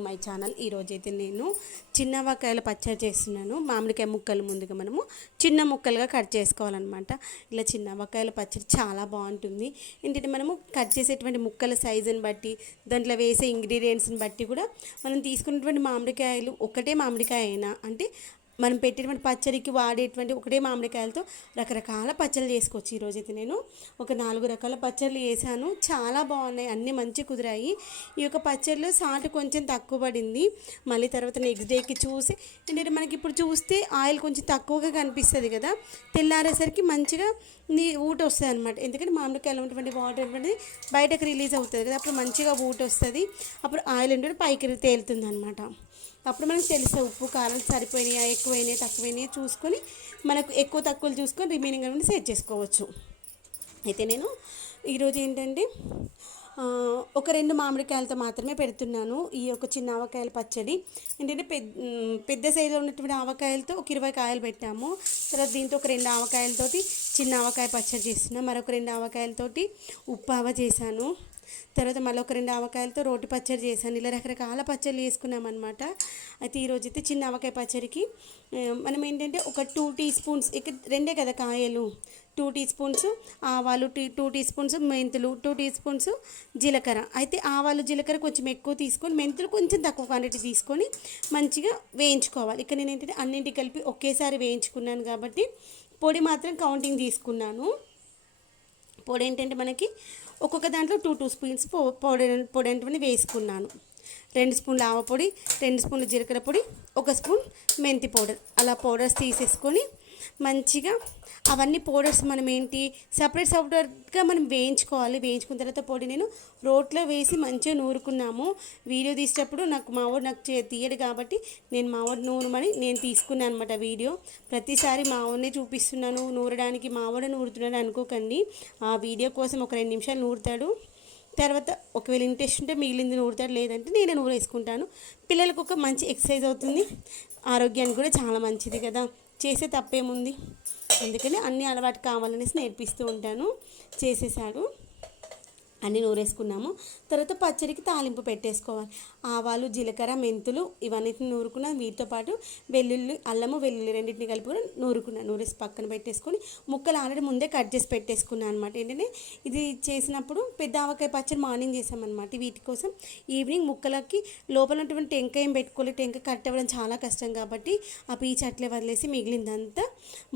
My channel. ఈరోజైతే నేను చిన్న వకాయల పచ్చడి చేస్తున్నాను. మామిడికాయ ముక్కలు ముందుగా మనము చిన్న ముక్కలుగా కట్ చేసుకోవాలన్నమాట. ఇలా చిన్న వకాయల పచ్చడి చాలా బాగుంటుంది. ఏంటంటే మనము కట్ చేసేటువంటి ముక్కల సైజుని బట్టి దాంట్లో వేసే ఇంగ్రీడియంట్స్ని బట్టి కూడా మనం తీసుకున్నటువంటి మామిడికాయలు ఒకటే మామిడికాయ అయినా అంటే మనం పెట్టేటువంటి పచ్చడికి వాడేటువంటి ఒకటే మామిడికాయలతో రకరకాల పచ్చళ్ళు చేసుకోవచ్చు. ఈరోజైతే నేను ఒక నాలుగు రకాల పచ్చళ్ళు వేసాను చాలా బాగున్నాయి. అన్నీ మంచి కుదిరాయి. ఈ యొక్క పచ్చడిలో సాల్ట్ కొంచెం తక్కువ పడింది. మళ్ళీ తర్వాత నెక్స్ట్ డేకి చూసి ఏంటంటే మనకి ఇప్పుడు చూస్తే ఆయిల్ కొంచెం తక్కువగా కనిపిస్తుంది కదా తెల్లారేసరికి మంచిగా నీ ఊట వస్తుంది అనమాట ఎందుకంటే మామిడికాయలు ఉన్నటువంటి వాటర్ అనేది బయటకు రిలీజ్ అవుతుంది కదా అప్పుడు మంచిగా ఊట వస్తుంది. అప్పుడు ఆయిల్ ఉంటే పైకి తేలుతుంది అనమాట అప్పుడు మనకు తెలుస్తుంది ఉప్పు కారం సరిపోయినాయా ఎక్కువైనాయి తక్కువైనాయి చూసుకొని మనకు ఎక్కువ తక్కువలు చూసుకొని రిమైనింగ్ అనేది సెట్ చేసుకోవచ్చు. అయితే నేను ఈరోజు ఏంటంటే ఒక రెండు మామిడికాయలతో మాత్రమే పెడుతున్నాను. ఈ యొక్క చిన్న ఆవకాయల పచ్చడి. ఏంటంటే పెద్ద పెద్ద సైజులో ఉన్నటువంటి ఆవకాయలతో ఒక ఇరవై కాయలు పెట్టాము. తర్వాత దీంతో ఒక రెండు ఆవకాయలతోటి చిన్న ఆవకాయ పచ్చడి చేస్తున్నాను మరొక రెండు ఆవకాయలతోటి ఉప్పావ ఆవ చేశాను. తర్వాత మళ్ళీ ఒక రెండు ఆవకాయలతో రోటి పచ్చడి చేశాను. ఇలా రకరకాల పచ్చళ్ళు వేసుకున్నాం అనమాట అయితే ఈరోజు అయితే చిన్న ఆవకాయ పచ్చడికి మనం ఏంటంటే ఒక టూ టీ స్పూన్స్ ఇక్కడ రెండే కదా కాయలు. టూ టీ స్పూన్స్ ఆవాలు టీ టూ టీ స్పూన్స్ మెంతులు టూ టీ స్పూన్స్ జీలకర్ర. అయితే ఆవాలు జీలకర్ర కొంచెం ఎక్కువ తీసుకొని మెంతులు కొంచెం తక్కువ క్వాంటిటీ తీసుకొని మంచిగా వేయించుకోవాలి. ఇక్కడ నేను ఏంటంటే అన్నింటి కలిపి ఒకేసారి వేయించుకున్నాను కాబట్టి పొడి మాత్రం కౌంటింగ్ తీసుకున్నాను. పొడి ఏంటంటే మనకి ఒక్కొక్క దాంట్లో టూ టూ స్పూన్స్ పొడి పొడి ఏంటంటే వేసుకున్నాను. రెండు స్పూన్ల ఆవ పొడి రెండు స్పూన్ల జీలకర్ర పొడి ఒక స్పూన్ మెంతి పౌడర్. అలా పౌడర్స్ తీసేసుకొని మంచిగా అవన్నీ పౌడర్స్ మనం ఏంటి? సపరేట్ సపరేట్గా మనం వేయించుకోవాలి. వేయించుకున్న తర్వాత పొడి నేను రోట్లో వేసి మంచిగా నూరుకున్నాము. వీడియో తీసేటప్పుడు నాకు మావాడు నాకు తీయడు కాబట్టి నేను మావాడు నూనమని నేను తీసుకున్నాను అనమాట వీడియో. ప్రతిసారి మావాడినే చూపిస్తున్నాను. నూరడానికి మావాడు నూరుతున్నాడు అనుకోకండి. ఆ వీడియో కోసం ఒక రెండు నిమిషాలు నూరుతాడు. తర్వాత ఒకవేళ ఇంట్రెస్ట్ ఉంటే మిగిలింది నూరుతాడు. లేదంటే నేనే నూరేసుకుంటాను. పిల్లలకు ఒక మంచి ఎక్సర్సైజ్ అవుతుంది. ఆరోగ్యానికి కూడా చాలా మంచిది కదా. చేసే తప్పేముంది? అందుకని అన్ని అలవాటు కావాలనేసి నేర్పిస్తూ ఉంటాను. చేసేసాడు అన్నీ నూరేసుకున్నాము. తర్వాత పచ్చడికి తాలింపు పెట్టేసుకోవాలి. ఆవాలు జీలకర్ర మెంతులు ఇవన్నిటిని నూరుకున్నాను వీటితో పాటు వెల్లుల్లి అల్లము వెల్లుల్లి రెండింటిని కలిపి కూడా నూరుకున్నాను నూరేసి పక్కన పెట్టేసుకొని ముక్కలు ఆల్రెడీ ముందే కట్ చేసి పెట్టేసుకున్నాను అనమాట ఏంటంటే ఇది చేసినప్పుడు పెద్ద ఆవకాయ పచ్చడి మార్నింగ్ చేసామన్నమాట. వీటి కోసం ఈవినింగ్ ముక్కలకి లోపల ఉన్నటువంటి టెంకాయ ఏం పెట్టుకోలేదు టెంకాయ కట్ అవ్వడం చాలా కష్టం కాబట్టి ఆ పీచు అట్లే వదిలేసి మిగిలిందంతా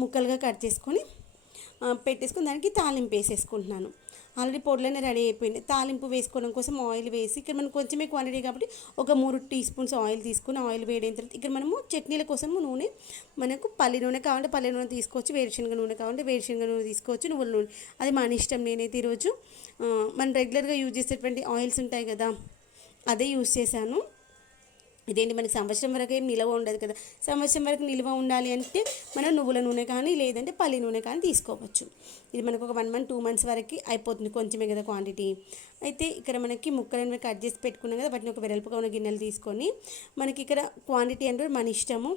ముక్కలుగా కట్ చేసుకొని పెట్టేసుకుని దానికి తాలింపు వేసేసుకుంటున్నాను. ఆల్రెడీ పొడిలోనే రెడీ అయిపోయింది. తాలింపు వేసుకోవడం కోసం ఆయిల్ వేసి ఇక్కడ మనం కొంచెమే క్వాంటిటీ కాబట్టి ఒక మూడు టీ స్పూన్స్ ఆయిల్ తీసుకుని ఆయిల్ వేడైన తర్వాత ఇక్కడ మనము చట్నీల కోసం నూనె మనకు పల్లి నూనె కావాలంటే పల్లి నూనె తీసుకోవచ్చు వేరుశనగ నూనె కావాలంటే వేరుశనగ నూనె తీసుకోవచ్చు నువ్వుల నూనె. అది మన ఇష్టం నేనైతే ఈరోజు మనం రెగ్యులర్గా యూజ్ చేసేటువంటి ఆయిల్స్ ఉంటాయి కదా అదే యూజ్ చేశాను. ఇదేంటి మనకి సంవత్సరం వరకు ఏం నిల్వ ఉండదు కదా. సంవత్సరం వరకు నిల్వ ఉండాలి అంటే మనం నువ్వుల నూనె కానీ లేదంటే పల్లి నూనె కానీ తీసుకోవచ్చు. ఇది మనకు ఒక వన్ మంత్ టూ మంత్స్ వరకు అయిపోతుంది కొంచెమే కదా క్వాంటిటీ అయితే ఇక్కడ మనకి ముక్కలను కట్ చేసి పెట్టుకున్నాం కదా వాటిని ఒక వెడల్పుగా ఉన్న గిన్నెలు తీసుకొని మనకి ఇక్కడ క్వాంటిటీ అంటే మన ఇష్టము.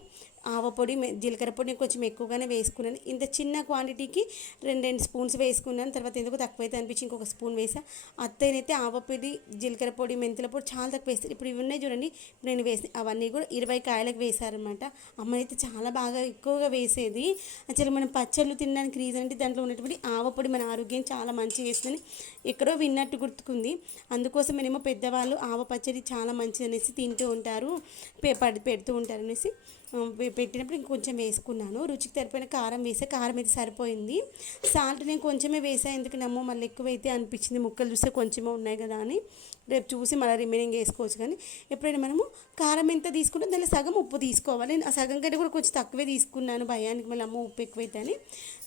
ఆవపొడి జీలకర్ర పొడి కొంచెం ఎక్కువగానే వేసుకున్నాను. ఇంత చిన్న క్వాంటిటీకి రెండు రెండు స్పూన్స్ వేసుకున్నాను. తర్వాత ఎందుకు తక్కువైతే అనిపించి ఇంకొక స్పూన్ వేసా. అత్తయ్యనైతే ఆవపొడి జీలకర్ర పొడి మెంతుల పొడి చాలా తక్కువ వేస్తారు. ఇప్పుడు ఇవి ఉన్నాయి చూడండి. నేను నేను వేసి అవన్నీ కూడా ఇరవై కాయలకు వేశారనమాట అమ్మ అయితే చాలా బాగా ఎక్కువగా వేసేది. అసలు మనం పచ్చళ్ళు తినడానికి రీజన్ అంటే దాంట్లో ఉన్నటువంటి ఆవపొడి మన ఆరోగ్యం చాలా మంచిగా వేస్తుందని ఎక్కడో విన్నట్టు గుర్తుకుంది. అందుకోసం అందుకోసమేనేమో పెద్దవాళ్ళు ఆవ పచ్చడి చాలా మంచిది అనేసి తింటూ ఉంటారు పడి- పెడుతూ ఉంటారు అనేసి పెట్టినప్పుడు ఇంకొంచెం వేసుకున్నాను. రుచికి సరిపోయిన కారం వేసే కారం అయితే సరిపోయింది. సాల్ట్ నేను కొంచెమే వేసా ఎందుకు నమ్మో మళ్ళీ ఎక్కువైతే అనిపించింది. ముక్కలు చూస్తే కొంచెమే ఉన్నాయి కదా అని. రేపు చూసి మళ్ళీ రిమైనింగ్ వేసుకోవచ్చు కానీ ఎప్పుడైనా మనము కారం ఎంత తీసుకుంటే దానిలో సగం ఉప్పు తీసుకోవాలి. నేను ఆ సగం కంటే కూడా కొంచెం తక్కువే తీసుకున్నాను. భయానికి మళ్ళీ అమ్మ ఉప్పు ఎక్కువైతే అని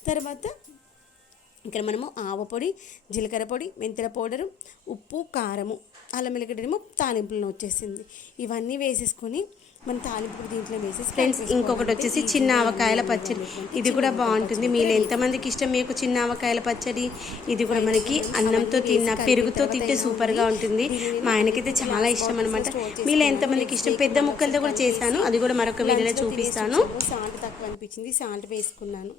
తర్వాత ఇక్కడ మనము ఆవపొడి జీలకర్ర పొడి మెంతుల పౌడరు ఉప్పు కారము అల్లం వెల్లిగడ్డేమో తాలింపులను వచ్చేసింది. ఇవన్నీ వేసేసుకొని మన తాలింపు దీంట్లో వేసేసి ఫ్రెండ్స్ ఇంకొకటి వచ్చేసి చిన్న ఆవకాయల పచ్చడి. ఇది కూడా బాగుంటుంది. మీరు ఎంతమందికి ఇష్టం మీకు చిన్న ఆవకాయల పచ్చడి? ఇది కూడా మనకి అన్నంతో తిన్న పెరుగుతో తింటే సూపర్గా ఉంటుంది. మా ఆయనకైతే చాలా ఇష్టం అనమాట మీలో ఎంతమందికి ఇష్టం? పెద్ద ముక్కలతో కూడా చేశాను. అది కూడా మరొక వీడియోలో చూపిస్తాను. సాల్ట్ తక్కువ అనిపించింది. సాల్ట్ వేసుకున్నాను.